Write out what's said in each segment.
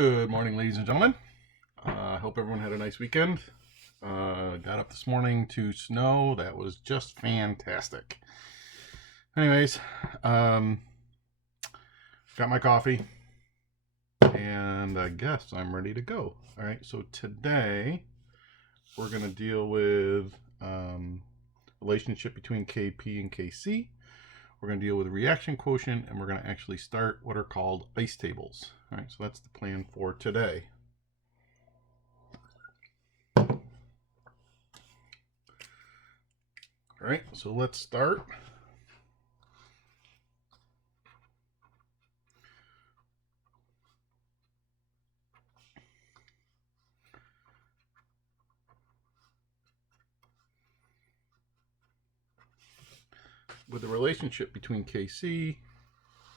Good morning, ladies and gentlemen. I hope everyone had a nice weekend. Got up this morning to snow. That was just fantastic. Anyways, got my coffee, and I guess I'm ready to go. All right, so today we're going to deal with relationship between Kp and Kc. We're going to deal with reaction quotient, and we're going to actually start what are called ice tables. All right, so that's the plan for today. All right, so let's start. With the relationship between Kc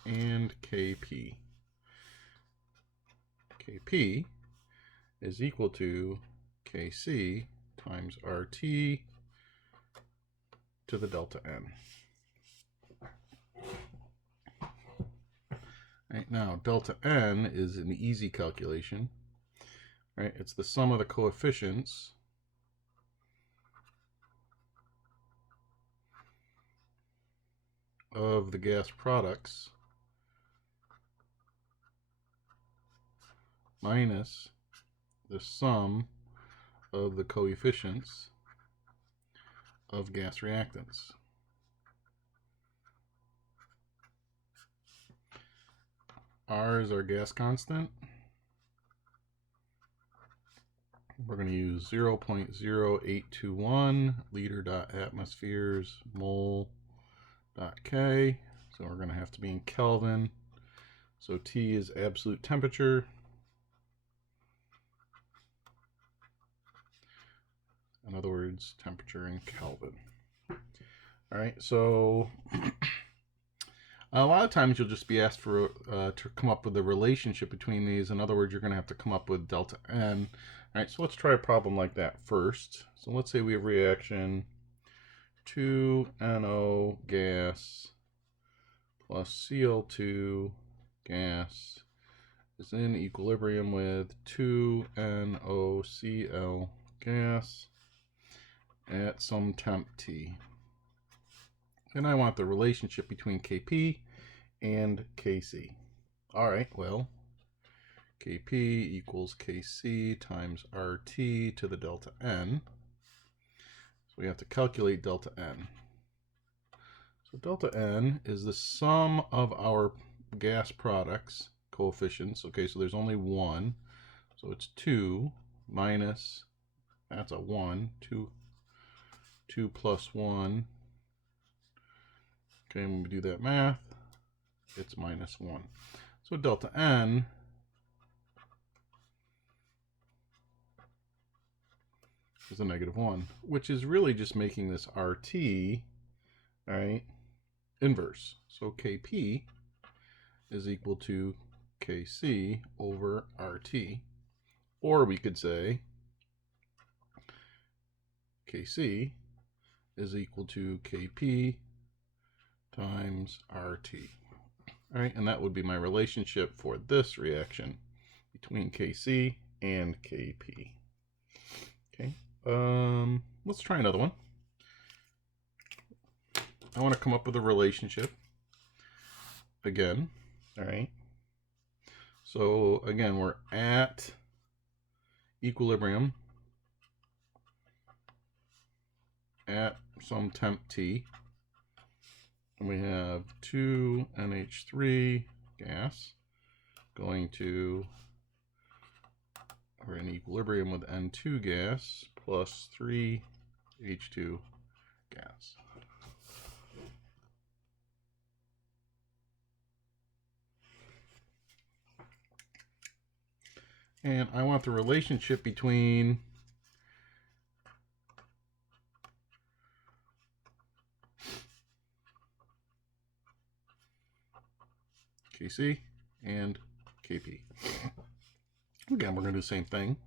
and Kp. Kp is equal to Kc times RT to the delta n. Right, now, delta n is an easy calculation. Right, it's the sum of the coefficients of the gas products minus the sum of the coefficients of gas reactants. R is our gas constant. We're going to use 0.0821 liter.atmospheres mole.K. So we're going to have to be in Kelvin. So T is absolute temperature. In other words, temperature in Kelvin. All right, so a lot of times you'll just be asked for to come up with the relationship between these. In other words, you're going to have to come up with delta n. All right, so let's try a problem like that first. So let's say we have reaction 2NO gas plus Cl2 gas is in equilibrium with 2NOCl gas at some temp T. And I want the relationship between Kp and Kc. All right, well, Kp equals Kc times RT to the delta n. So we have to calculate delta n. So delta n is the sum of our gas products coefficients. Okay, so there's only one. So it's 2 minus, that's a 1, 2 plus 1. Okay, when we do that math, it's minus 1. So delta n is a negative 1, which is really just making this RT, all right, inverse. So Kp is equal to Kc over RT. Or we could say Kc is equal to Kp times RT. All right, and that would be my relationship for this reaction between Kc and Kp. Okay, let's try another one. I want to come up with a relationship again. All right, so again, we're at equilibrium at some temp T. And we have 2NH3 gas going to, we're in equilibrium with N2 gas plus 3H2 gas. And I want the relationship between Kc and Kp. Again, we're going to do the same thing.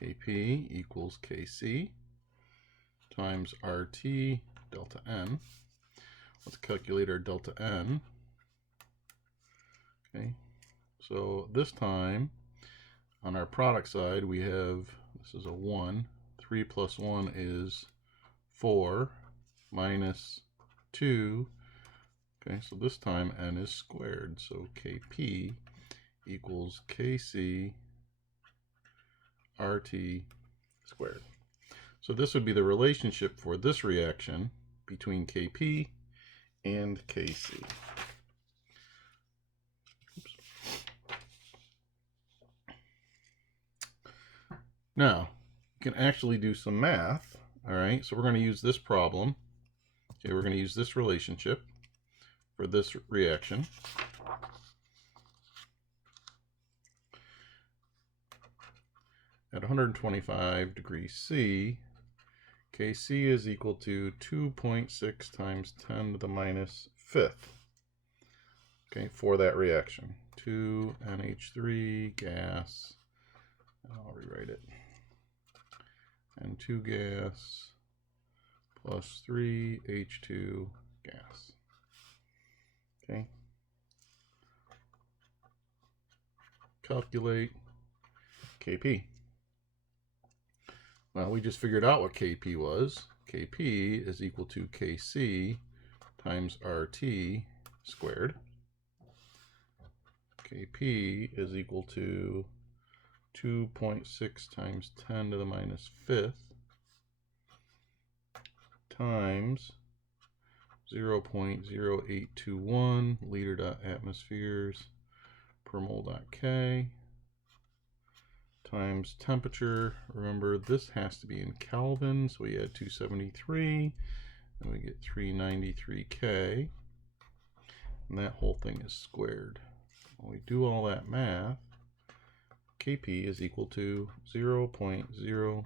Kp equals Kc times RT delta n. Let's calculate our delta n. Okay, so this time on our product side, we have, this is a 1. 3 plus 1 is 4 minus 2. Okay, so this time n is squared. So Kp equals Kc RT squared. So this would be the relationship for this reaction between Kp and Kc. Oops. Now, you can actually do some math. All right, so we're going to use this problem. Okay, we're going to use this relationship for this reaction. At 125 degrees C, Kc is equal to 2.6 times 10 to the minus fifth. Okay, for that reaction. 2NH3 gas, I'll rewrite it, and 2 gas plus 3H2 gas. Okay. Calculate Kp. Well, we just figured out what Kp was. Kp is equal to Kc times RT squared. Kp is equal to 2.6 times 10 to the minus fifth times 0.0821 liter.atmospheres per mole.K times temperature. Remember, this has to be in Kelvin, so we add 273, and we get 393 K, and that whole thing is squared. When we do all that math, Kp is equal to 0.028.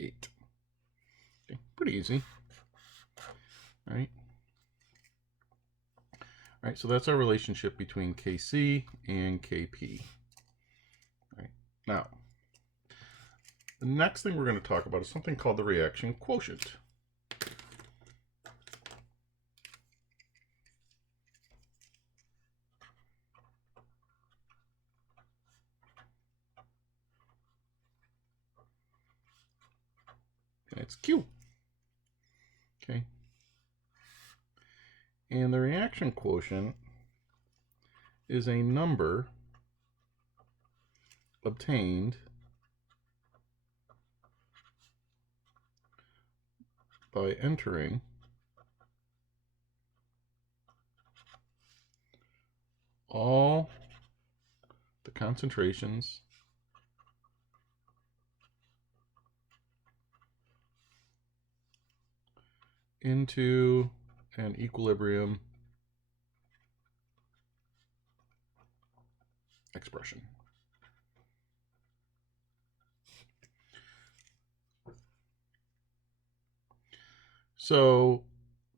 Okay, pretty easy. All right. All right, so that's our relationship between Kc and Kp. All right. Now, the next thing we're going to talk about is something called the reaction quotient. And it's Q. Okay. And the reaction quotient is a number obtained by entering all the concentrations into an equilibrium expression. So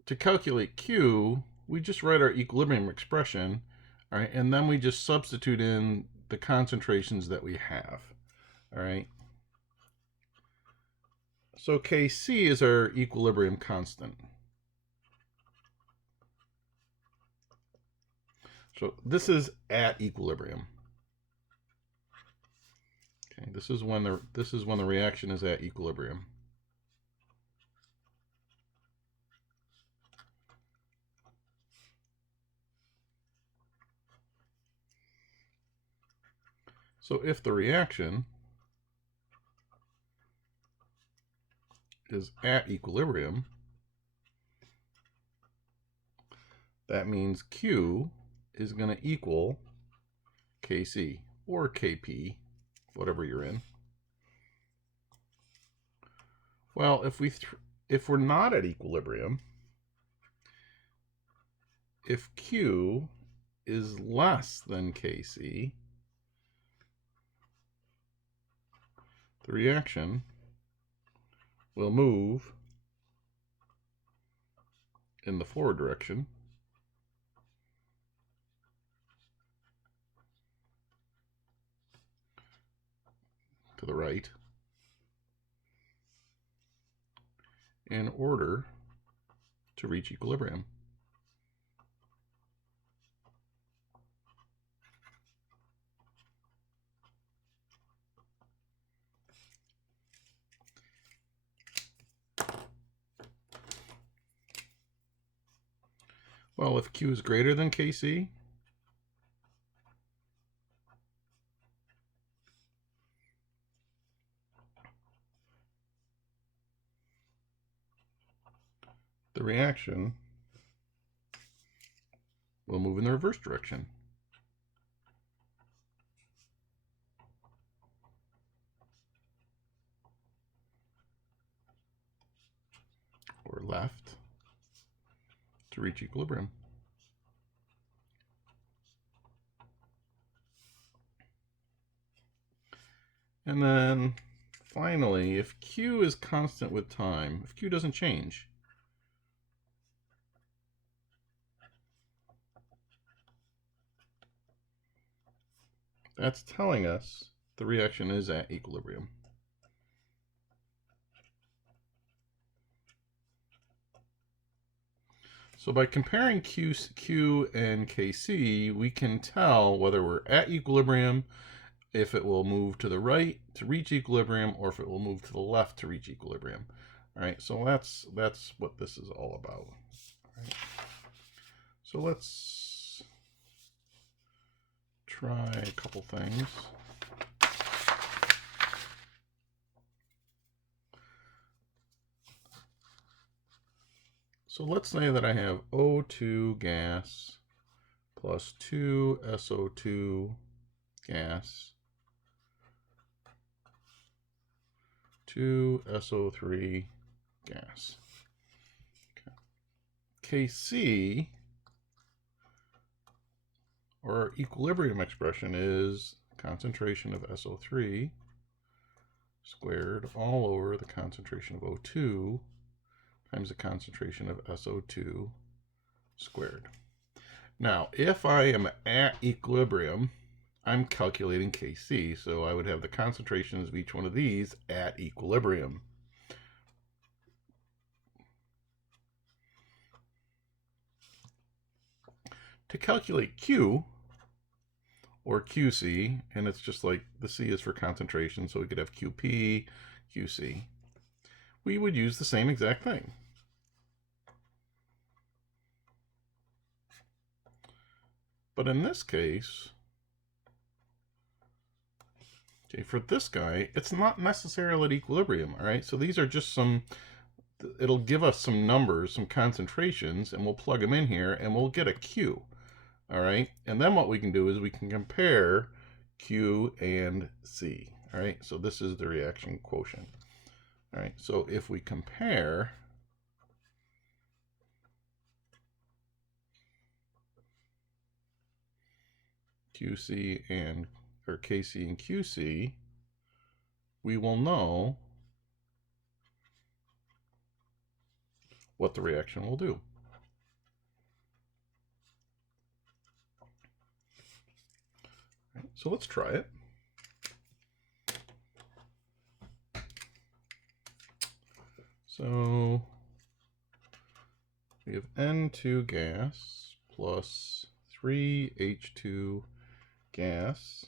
to calculate Q, we just write our equilibrium expression, all right, and then we just substitute in the concentrations that we have, all right. So Kc is our equilibrium constant. So this is at equilibrium. Okay, this is when the reaction is at equilibrium. So if the reaction is at equilibrium, that means Q is going to equal Kc or Kp, whatever you're in. Well, if we're not at equilibrium, if Q is less than Kc, the reaction will move in the forward direction to the right in order to reach equilibrium. Well, if Q is greater than Kc, the reaction will move in the reverse direction. Or left to reach equilibrium. And then finally, if Q is constant with time, if Q doesn't change, that's telling us the reaction is at equilibrium. So by comparing Q and Kc, we can tell whether we're at equilibrium, if it will move to the right to reach equilibrium, or if it will move to the left to reach equilibrium. All right, so that's what this is all about. All right. So let's try a couple things. So let's say that I have O2 gas plus 2 SO2 gas, 2 SO3 gas. Okay. Kc, or equilibrium expression, is concentration of SO3 squared all over the concentration of O2 times the concentration of SO2 squared. Now, if I am at equilibrium, I'm calculating Kc, so I would have the concentrations of each one of these at equilibrium. To calculate Q, or QC, and it's just like the C is for concentration, so we could have QP, QC, we would use the same exact thing. But in this case, okay, for this guy, it's not necessarily at equilibrium, all right? So these are just some, it'll give us some numbers, some concentrations, and we'll plug them in here, and we'll get a Q, all right? And then what we can do is we can compare Q and C, all right? So this is the reaction quotient, all right? So if we compare QC and, or Kc and QC, we will know what the reaction will do. Right, so let's try it. So we have N2 gas plus 3H2 gas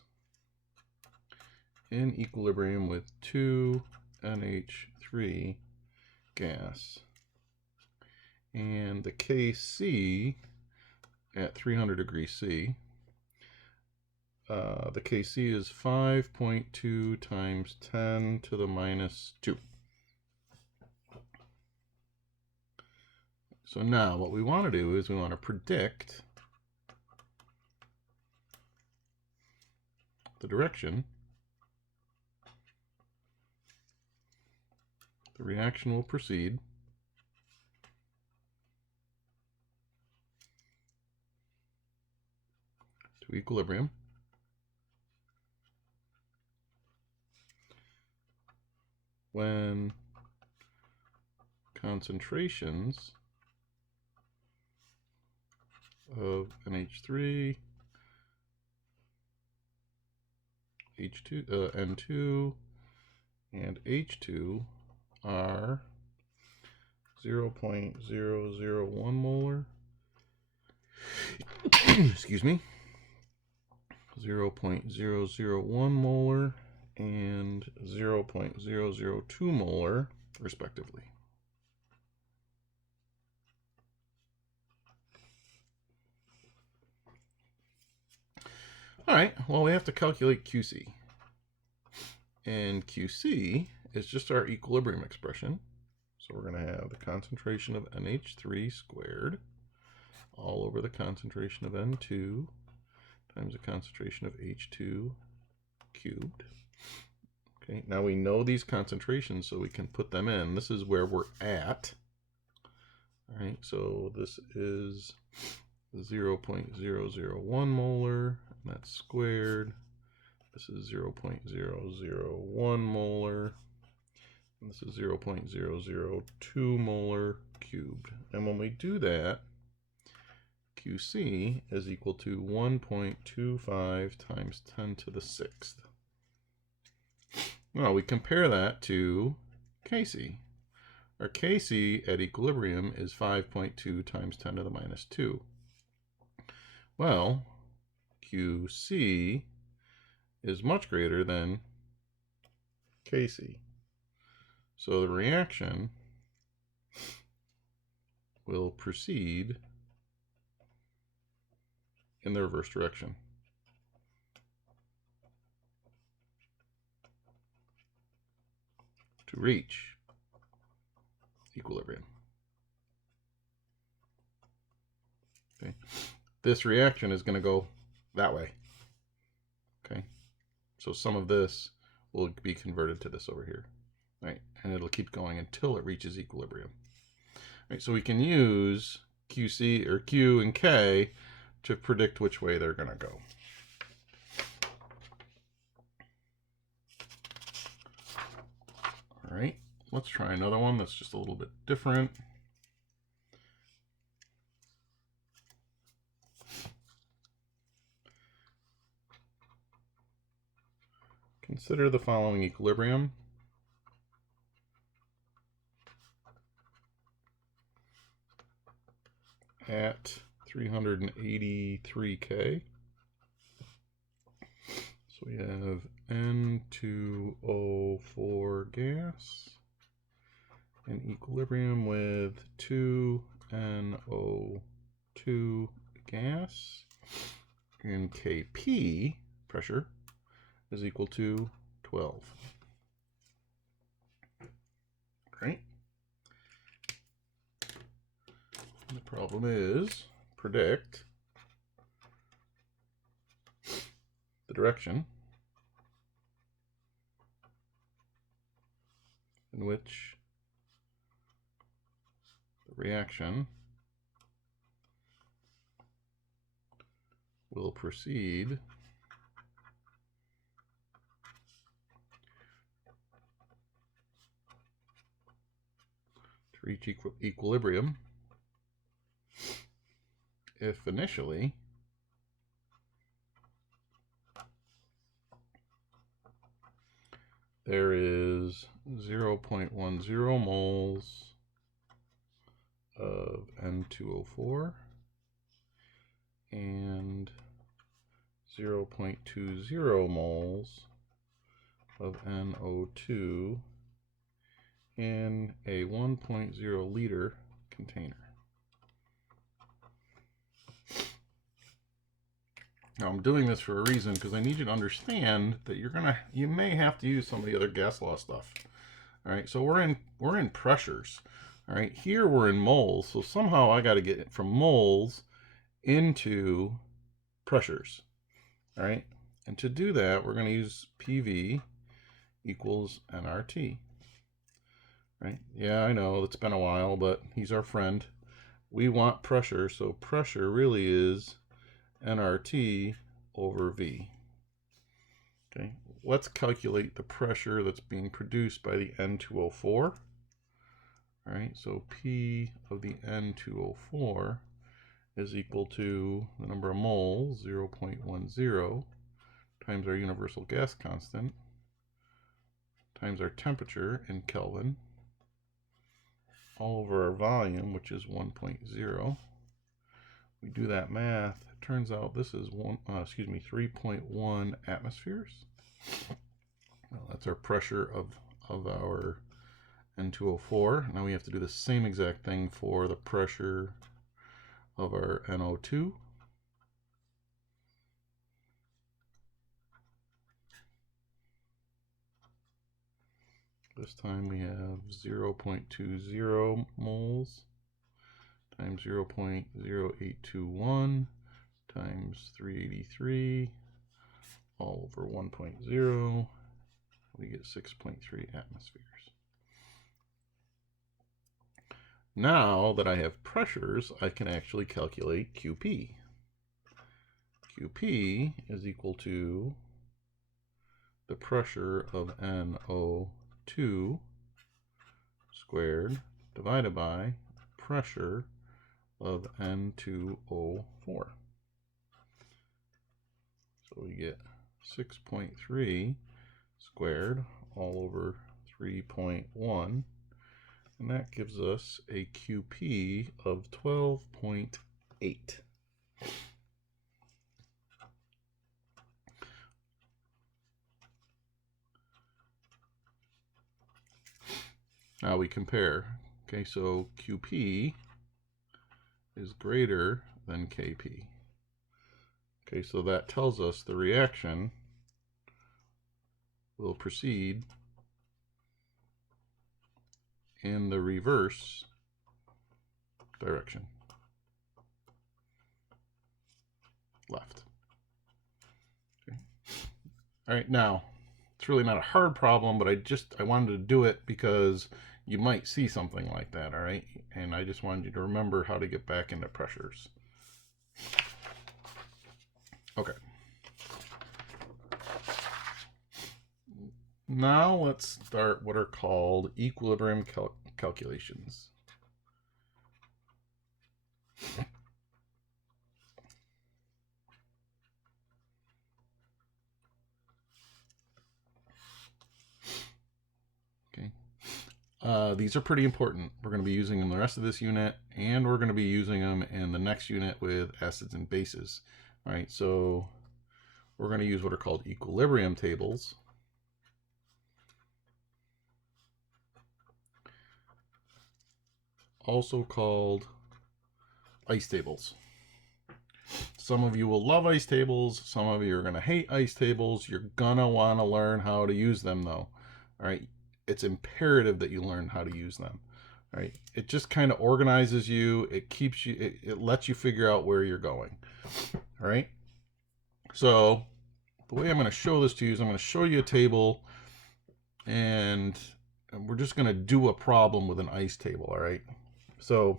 in equilibrium with 2NH3 gas. And the Kc at 300 degrees C, the Kc is 5.2 times 10 to the minus 2. So now what we want to do is we want to predict the direction the reaction will proceed to equilibrium when concentrations of NH3, N2, and H2 are 0.001 molar, excuse me, 0.001 molar and 0.002 molar, respectively. All right, well, we have to calculate QC. And QC is just our equilibrium expression. So we're going to have the concentration of NH3 squared all over the concentration of N2 times the concentration of H2 cubed. Okay, now we know these concentrations, so we can put them in. This is where we're at. All right, so this is 0.001 molar, and that's squared. This is 0.001 molar, and this is 0.002 molar cubed. And when we do that, QC is equal to 1.25 times 10 to the 6th. Now we compare that to Kc. Our Kc at equilibrium is 5.2 times 10 to the minus 2. Well, QC is much greater than Kc. So the reaction will proceed in the reverse direction. To reach equilibrium. Okay. This reaction is going to go that way. Okay. So some of this will be converted to this over here. Right. And it'll keep going until it reaches equilibrium. Right. So we can use QC or Q and K to predict which way they're going to go. All right, let's try another one that's just a little bit different. Consider the following equilibrium. At 383K. So we have N2O4 gas in equilibrium with 2NO2 gas, and Kp, pressure, is equal to 12. Right? The problem is predict the direction in which the reaction will proceed to reach equilibrium if initially there is 0.10 moles of N2O4 and 0.20 moles of NO2 in a 1.0 liter container. Now I'm doing this for a reason because I need you to understand that you may have to use some of the other gas law stuff. All right, so we're in pressures. All right, here we're in moles, so somehow I got to get it from moles into pressures. All right, and to do that, we're going to use PV equals nRT. Right? Yeah, I know it's been a while, but he's our friend. We want pressure, so pressure really is nRT over V. Okay, let's calculate the pressure that's being produced by the N2O4. All right, so P of the N2O4 is equal to the number of moles, 0.10, times our universal gas constant, times our temperature in Kelvin, all over our volume, which is 1.0. We do that math, it turns out this is 3.1 atmospheres. Well, that's our pressure of our N2O4. Now we have to do the same exact thing for the pressure of our NO2. This time we have 0.20 moles times 0.0821 times 383 all over 1.0. We get 6.3 atmospheres. Now that I have pressures, I can actually calculate QP. QP is equal to the pressure of NO2 squared divided by pressure of N2O4. So we get 6.3 squared all over 3.1, and that gives us a QP of 12.8. Now we compare. Okay, so QP is greater than KP. Okay, so that tells us the reaction will proceed in the reverse direction. Left. Okay. All right, now it's really not a hard problem, but I wanted to do it because you might see something like that, all right? And I just wanted you to remember how to get back into pressures. Okay. Now let's start what are called equilibrium calculations. Okay. These are pretty important. We're going to be using them the rest of this unit, and we're going to be using them in the next unit with acids and bases. All right, so we're going to use what are called equilibrium tables. Also called ice tables. Some of you will love ice tables. Some of you are going to hate ice tables. You're going to want to learn how to use them, though. All right. It's imperative that you learn how to use them. All right. It just kind of organizes you. It keeps you, it lets you figure out where you're going. All right. So the way I'm going to show this to you is I'm going to show you a table, and we're just going to do a problem with an ice table. All right. So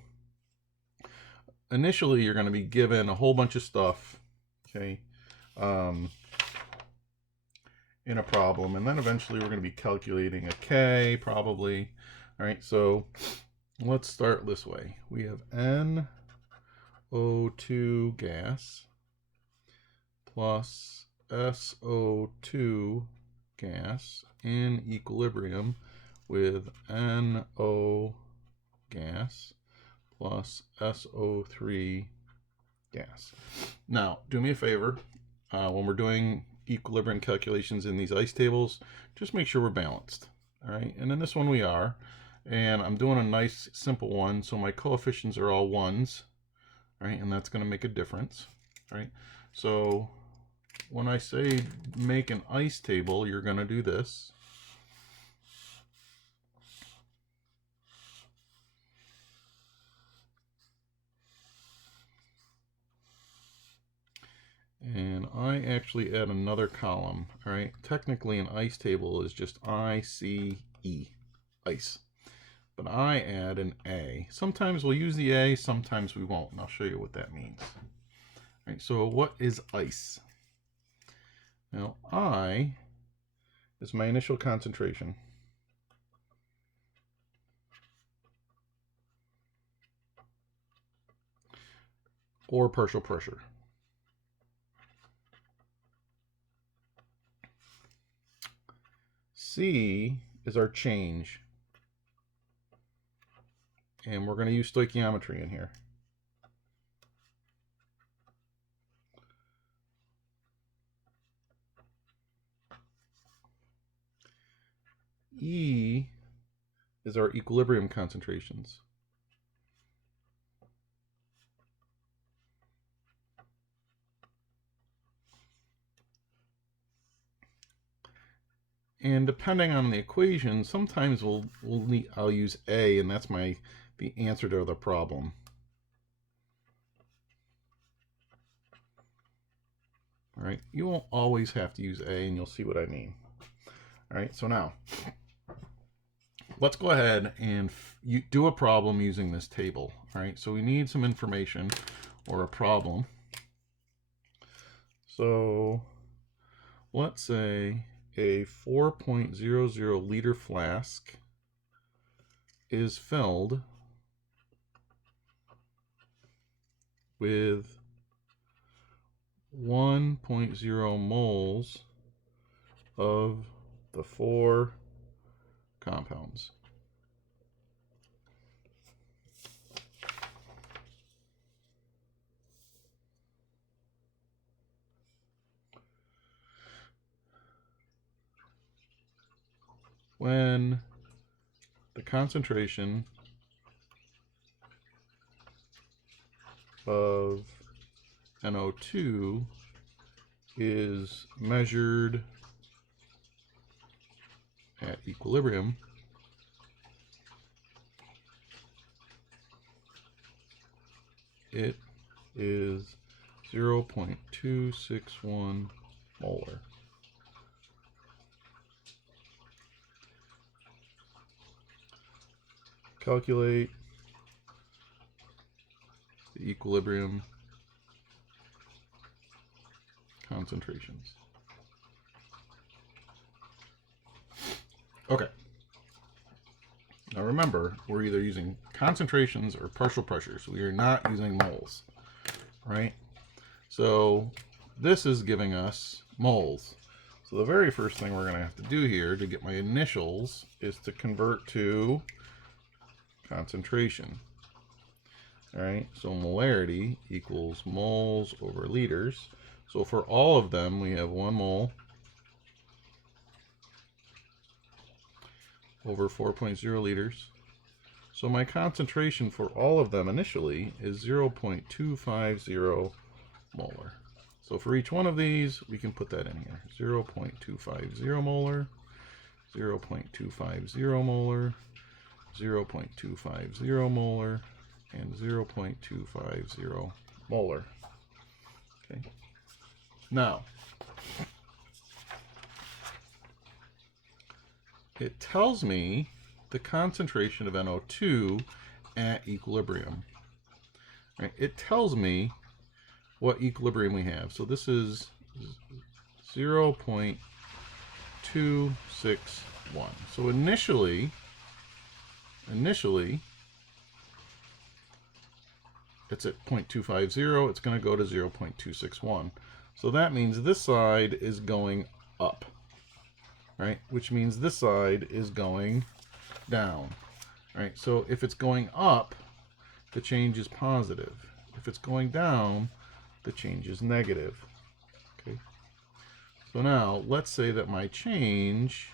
initially you're going to be given a whole bunch of stuff, okay, in a problem, and then eventually we're going to be calculating a K probably. All right, so let's start this way. We have NO2 gas plus SO2 gas in equilibrium with NO gas plus SO3 gas. Now, do me a favor, when we're doing equilibrium calculations in these ice tables, just make sure we're balanced. All right, and in this one we are, and I'm doing a nice simple one, so my coefficients are all ones, right, and that's going to make a difference. All right, so when I say make an ice table, you're going to do this. And I actually add another column. All right, technically an ice table is just ICE, ice, but I add an A. Sometimes we'll use the A, sometimes we won't, and I'll show you what that means. All right, so what is ice? Now I is my initial concentration. Or partial pressure. C is our change. And we're going to use stoichiometry in here. E is our equilibrium concentrations. And depending on the equation, sometimes I'll use A, and that's the answer to the problem. All right, you won't always have to use A, and you'll see what I mean. All right, so now let's go ahead and do a problem using this table. All right, so we need some information or a problem. So let's say a 4.00 liter flask is filled with 1.0 moles of the 4 compounds. When the concentration of NO2 is measured at equilibrium, it is 0.261 molar. Calculate the equilibrium concentrations. Okay. Now remember, we're either using concentrations or partial pressures. We are not using moles, right? So this is giving us moles. So the very first thing we're going to have to do here to get my initials is to convert to concentration. All right, so molarity equals moles over liters. So for all of them, we have 1 mole over 4.0 liters. So my concentration for all of them initially is 0.250 molar. So for each one of these, we can put that in here. 0.250 molar, 0.250 molar, 0.250 molar, and 0.250 molar. Okay. Now, it tells me the concentration of NO2 at equilibrium. Right? It tells me what equilibrium we have. So this is 0.261. So initially, it's at 0.250. It's going to go to 0.261. So that means this side is going up, right? Which means this side is going down, right? So if it's going up, the change is positive. If it's going down, the change is negative. Okay. So now let's say that my change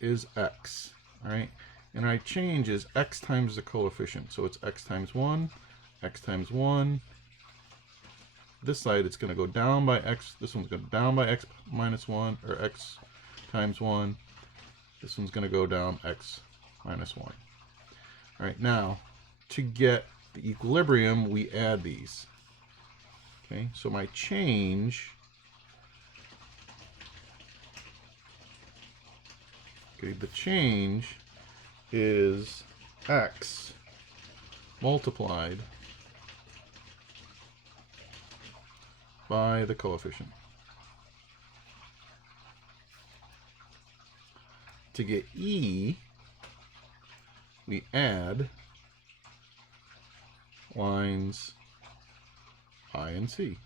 is x, right? And my change is x times the coefficient. So it's x times 1, x times 1. This side, it's going to go down by x. This one's going to go down by x minus 1, or x times 1. This one's going to go down x minus 1. All right, now, to get the equilibrium, we add these. Okay, so my change, the change is x multiplied by the coefficient. To get E, we add lines I and C.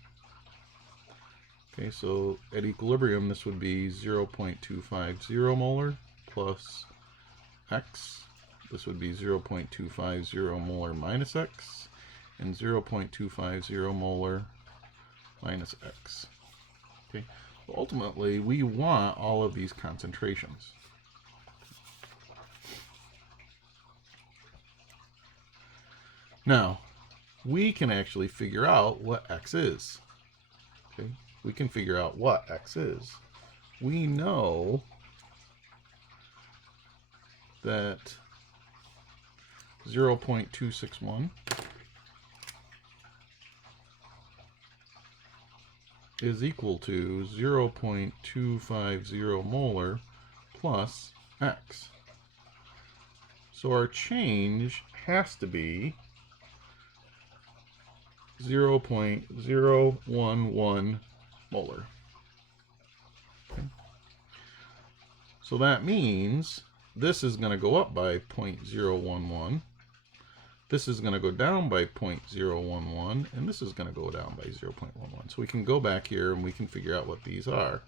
Okay, so at equilibrium, this would be 0.250 molar plus x. This would be 0.250 molar minus x, and 0.250 molar minus x. Okay, so ultimately, we want all of these concentrations. Now, we can actually figure out what x is. Okay, we can figure out what x is. we know that 0.261 is equal to 0.250 molar plus X. So our change has to be 0.011 molar. Okay. So that means this is going to go up by 0.011. This is going to go down by 0.011, and this is going to go down by 0.11. So we can go back here and we can figure out what these are.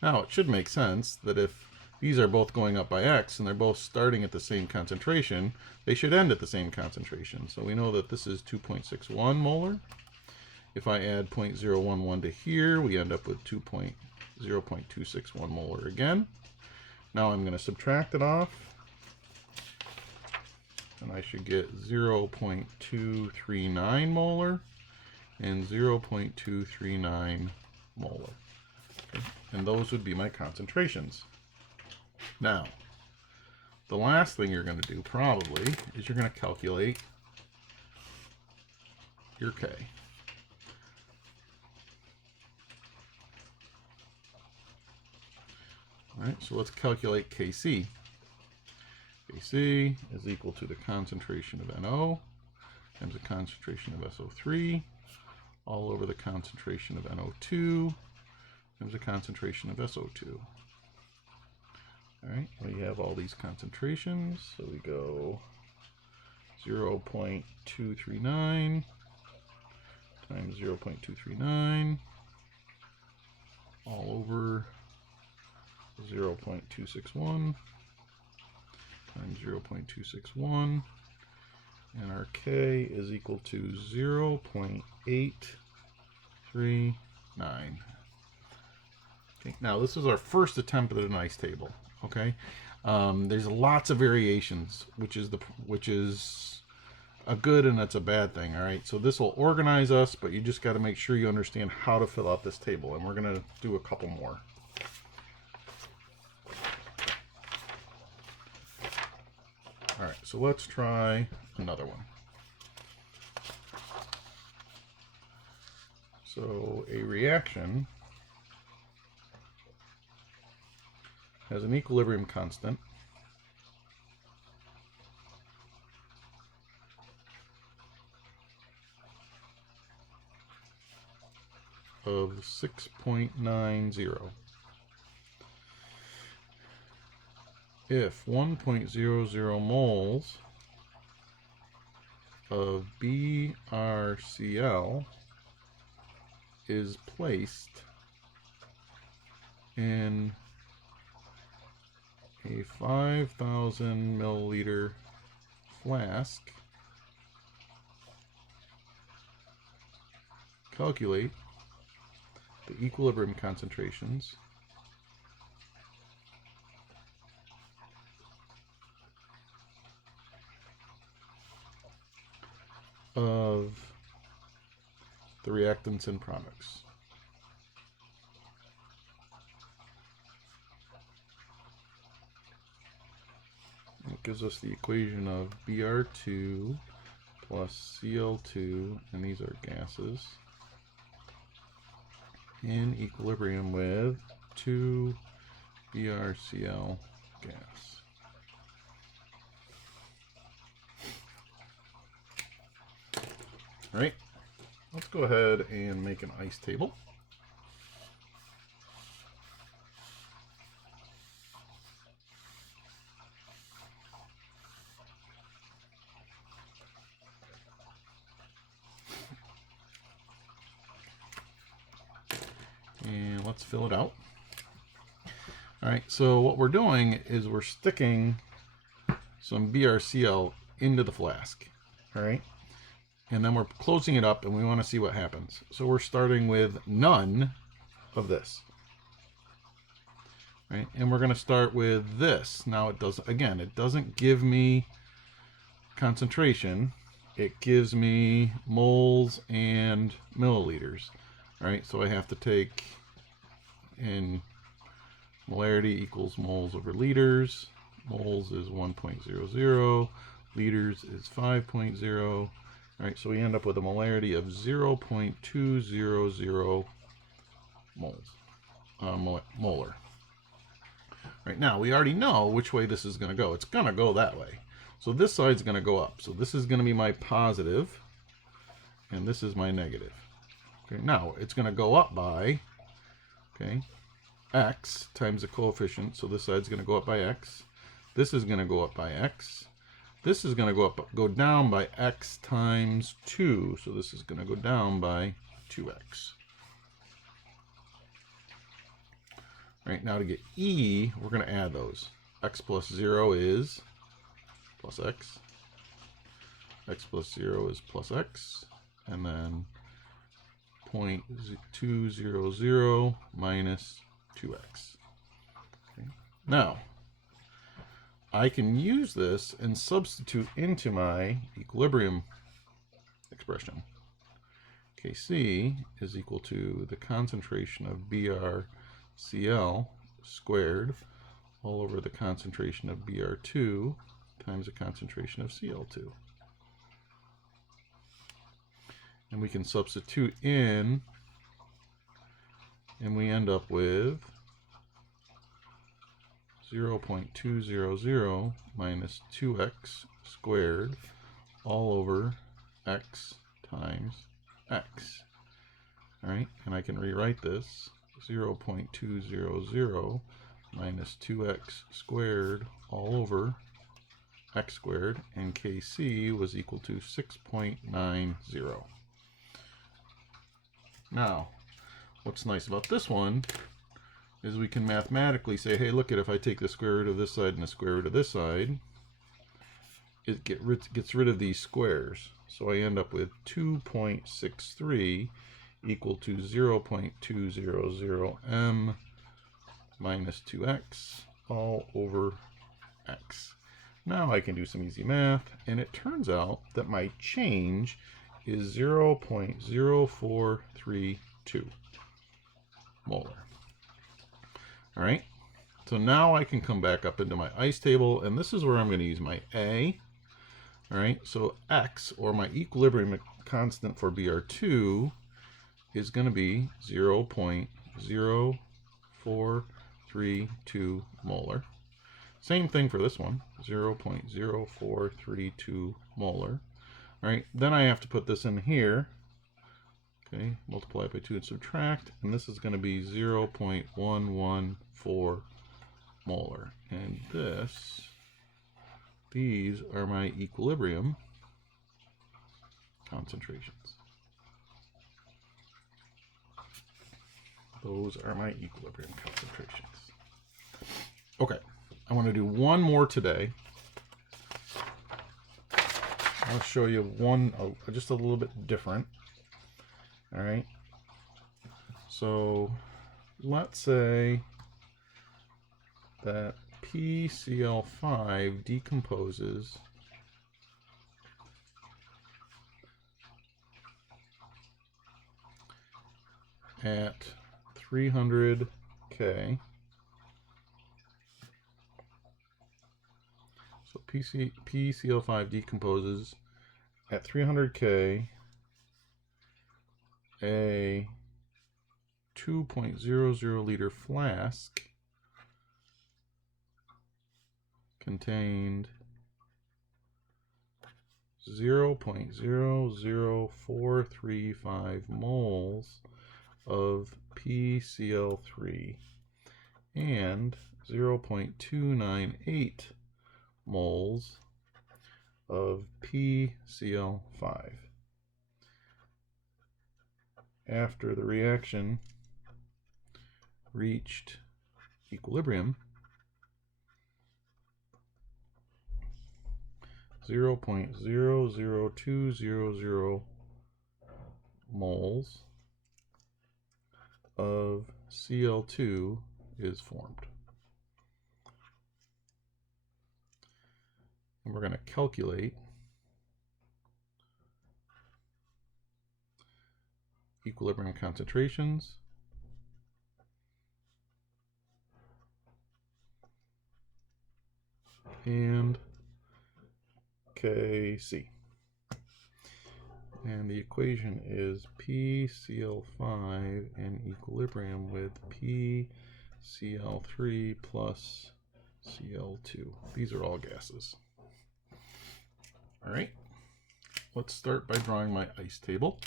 Now, it should make sense that if these are both going up by X and they're both starting at the same concentration, they should end at the same concentration. So we know that this is 2.61 molar. If I add 0.011 to here, we end up with 0.261 molar again. Now I'm going to subtract it off, and I should get 0.239 molar and 0.239 molar. Okay. And those would be my concentrations. Now, the last thing you're going to do probably is you're going to calculate your K. All right, so let's calculate Kc. Kc is equal to the concentration of NO times the concentration of SO3 all over the concentration of NO2 times the concentration of SO2. All right, we have all these concentrations, so we go 0.239 times 0.239 all over 0.261 times 0.261, and our K is equal to 0.839. Okay, now this is our first attempt at a nice table. Okay, there's lots of variations, which is a good and that's a bad thing. All right, so this will organize us, but you just got to make sure you understand how to fill out this table, and we're going to do a couple more. All right, so let's try another one. So a reaction has an equilibrium constant of 6.90. If 1.00 moles of BrCl is placed in a 5,000 milliliter flask, calculate the equilibrium concentrations of the reactants and products. It gives us the equation of Br2 plus Cl2, and these are gases, in equilibrium with 2 BrCl gas. All right, let's go ahead and make an ice table. And let's fill it out. All right, so what we're doing is we're sticking some BrCl into the flask. All right, and then we're closing it up and we want to see what happens. So we're starting with none of this. Right, and we're going to start with this. Now it doesn't give me concentration. It gives me moles and milliliters. All right, so I have to take and Molarity equals moles over liters. Moles is 1.00. Liters is 5.0. All right, so we end up with a molarity of 0.200 moles, molar. Right now, we already know which way this is going to go. It's going to go that way. So this side's going to go up. So this is going to be my positive, and this is my negative. Okay, now it's going to go up by, okay, x times the coefficient. So this side's going to go up by x. This is going to go up by x. This is going to go down by x times 2. So this is going to go down by 2x. All right, now to get E, we're going to add those. X plus 0 is plus x. X plus 0 is plus x. And then 0.200 minus 2x. Okay. Now, I can use this and substitute into my equilibrium expression. Kc is equal to the concentration of BrCl squared all over the concentration of Br2 times the concentration of Cl2. And we can substitute in, and we end up with 0.200 minus 2x squared all over x times x. All right, and I can rewrite this 0.200 minus 2x squared all over x squared, and Kc was equal to 6.90. Now, what's nice about this one is we can mathematically say, hey, look, if I take the square root of this side and the square root of this side, it gets rid of these squares. So I end up with 2.63 equal to 0.200 m minus 2x all over x. Now I can do some easy math, and it turns out that my change is 0.0432 molar. All right, so now I can come back up into my ice table, and this is where I'm going to use my A. All right, so x, or my equilibrium constant for Br2, is going to be 0.0432 molar. Same thing for this one, 0.0432 molar. All right, then I have to put this in here. Okay, multiply by 2 and subtract, and this is going to be 0.114 molar. And these are my equilibrium concentrations. Those are my equilibrium concentrations. Okay, I want to do one more today. I'll show you one just a little bit different. All right, so let's say that PCl5 decomposes at 300 K. So PCl5 decomposes at 300 K a 2.00 liter flask contained 0.00435 moles of PCl3 and 0.298 moles of PCl5. After the reaction reached equilibrium, 0.00200 moles of Cl2 is formed. And we're going to calculate equilibrium concentrations. and Kc. And the equation is PCl5 in equilibrium with PCl3 plus Cl2. These are all gases. All right, let's start by drawing my ice table.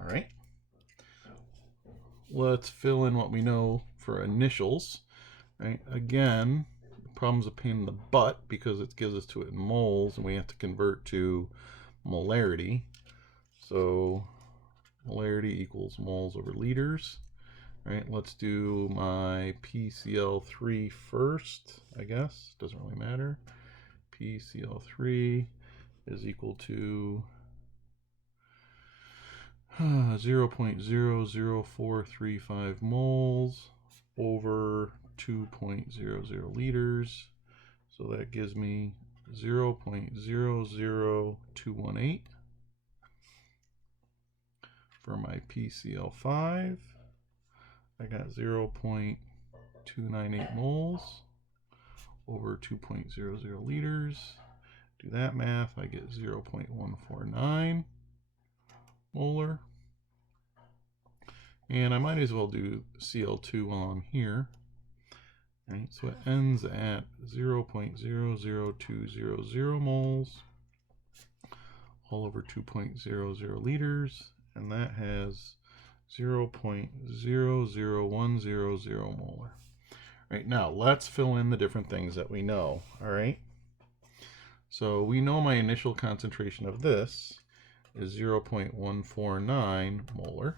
All right, let's fill in what we know for initials. Right, again, the problem's a pain in the butt because it gives us to it in moles and we have to convert to molarity. So molarity equals moles over liters. All right, let's do my PCl3 first, I guess. Doesn't really matter. PCl3 is equal to 0.00435 moles over 2.00 liters. So that gives me 0.00218 for my PCl5. I got 0.298 moles over 2.00 liters. Do that math, I get 0.149 molar. And I might as well do Cl2 while I'm here. Right, so it ends at 0.00200 moles all over 2.00 liters, and that has 0.00100 molar. Right, now let's fill in the different things that we know. All right, so we know my initial concentration of this is 0.149 molar.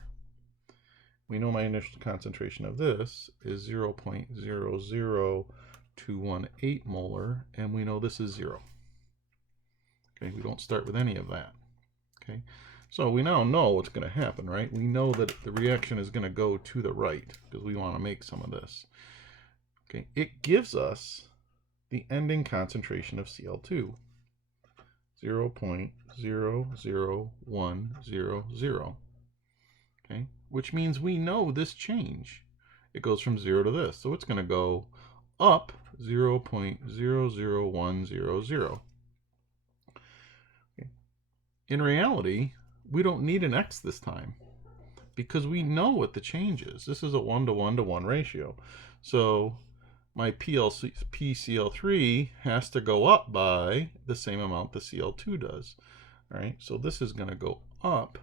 We know my initial concentration of this is 0.00218 molar, and we know this is 0. Okay, we don't start with any of that. Okay, so we now know what's going to happen, right? We know that the reaction is going to go to the right because we want to make some of this. Okay, it gives us the ending concentration of Cl2, 0.00100. Okay, which means we know this change. It goes from 0 to this, so it's going to go up 0.00100. Okay. In reality, we don't need an x this time because we know what the change is. This is a 1-to-1-to-1 ratio. So my PCl3 has to go up by the same amount the Cl2 does. All right, so this is going to go up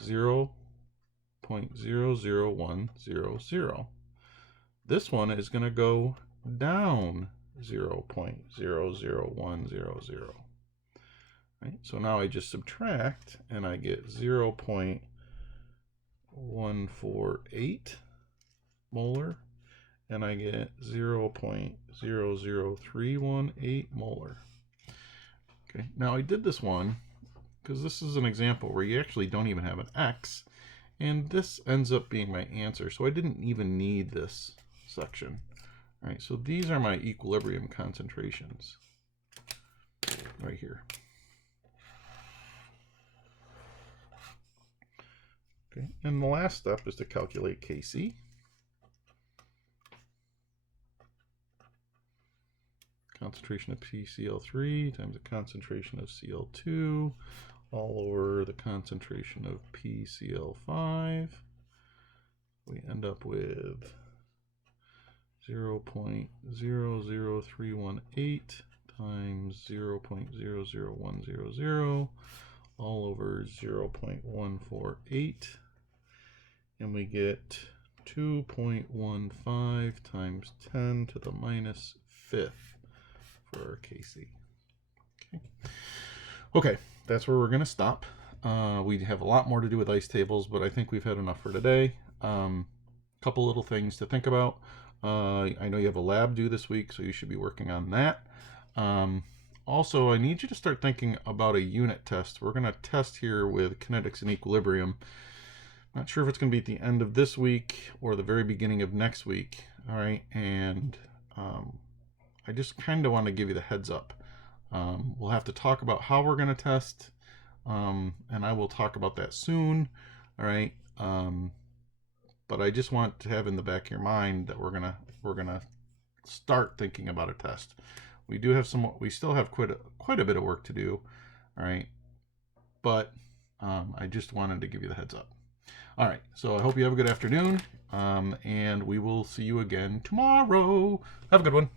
0.00100. This one is going to go down 0.00100. Right? So now I just subtract and I get 0.148 molar and I get 0.00318 molar. Okay, now I did this one because this is an example where you actually don't even have an x, and this ends up being my answer, so I didn't even need this section. All right, so these are my equilibrium concentrations right here. Okay, and the last step is to calculate Kc. Concentration of PCl3 times the concentration of Cl2 all over the concentration of PCl5. We end up with 0.00318 times 0.00100 all over 0.148, and we get 2.15 times 10 to the minus 5th for our Kc. Okay, that's where we're going to stop. We have a lot more to do with ice tables, but I think we've had enough for today. Couple little things to think about. I know you have a lab due this week, so you should be working on that. Also, I need you to start thinking about a unit test. We're going to test here with kinetics and equilibrium. Not sure if it's going to be at the end of this week or the very beginning of next week. All right, and I just kind of want to give you the heads up. We'll have to talk about how we're going to test, and I will talk about that soon. All right. But I just want to have in the back of your mind that we're gonna start thinking about a test. We still have quite a bit of work to do. All right. But I just wanted to give you the heads up. All right. So I hope you have a good afternoon, and we will see you again tomorrow. Have a good one.